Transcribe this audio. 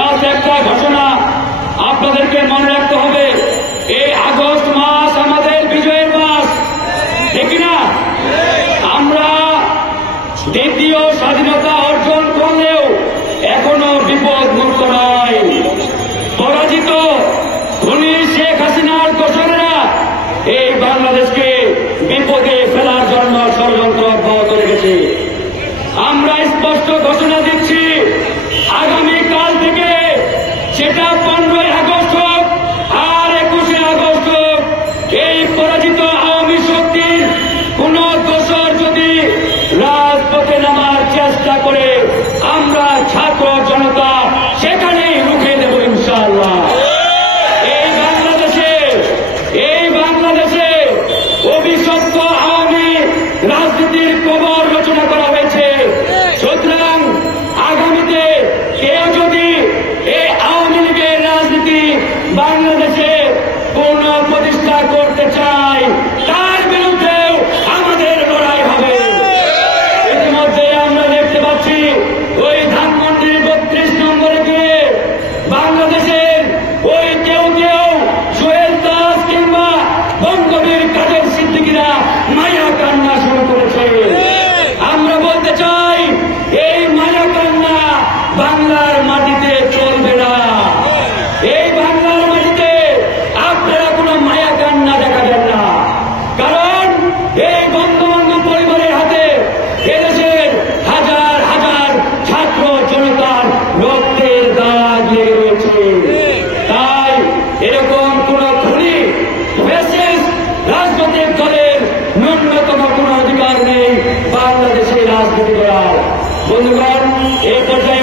Just একটা ঘোষণা আপনাদেরকে মনে রাখতে হবে, এই আগস্ট মাস আমাদের বিজয়ের মাস, ঠিক না? আমরা দ্বিতীয় স্বাধীনতা অর্জন করলেও এখনো বিপদ মুক্ত নয়। পরাজিত খুনি শেখ হাসিনার দোসরেরা এই বাংলাদেশকে বিপদে ফেলার জন্য ষড়যন্ত্র অব্যাহত রেখেছে। আমরা স্পষ্ট ঘোষণা দিচ্ছি, আগামীকাল থেকে সেটা 15ই আগস্ট হোক আর 21শে আগস্ট হোক, এই পরাজিত আওয়ামী শক্তির কোন দোসর যদি রাজপথে নামার চেষ্টা করে আমরা ছাত্র জনতা সেখানেই রুখে দেব ইনশাআল্লাহ। এই বাংলাদেশে অভিশপ্ত আওয়ামী রাজনীতির কবর রচনা করা হয়েছে। সুতরাং আগামীতে কেউ যদি এই আওয়ামী লীগের রাজনীতি বাংলাদেশে পূর্ণ প্রতিষ্ঠা করতে চায়, তার বিরুদ্ধেও আমাদের লড়াই হবে। ইতিমধ্যে আমরা দেখতে পাচ্ছি ওই ধানমন্ডির 32 নম্বরে গিয়ে বাংলাদেশের ওই কেউ সোহেল দাস কিংবা বঙ্গবীর কাদের সিদ্দিকীরা মায়া কান্না শুরু করেছে। আমরা বলতে চাই, এই মায়া কান্না বাংলার মাটিতে চলবে না। এই বাংলার মাটিতে আপনারা কোনো মায়া কান্না দেখাবেন না, কারণ এই বঙ্গবন্ধু পরিবারের হাতে এদেশের হাজার হাজার ছাত্র জনতার রক্তের দাগ লেগে রয়েছে। তাই এরকম কোন খুনি রাজনৈতিক দলের ন্যূনতম কোন অধিকার নেই বাংলাদেশের রাজনীতি করার। বন্ধুগণ, এই পর্যায়ে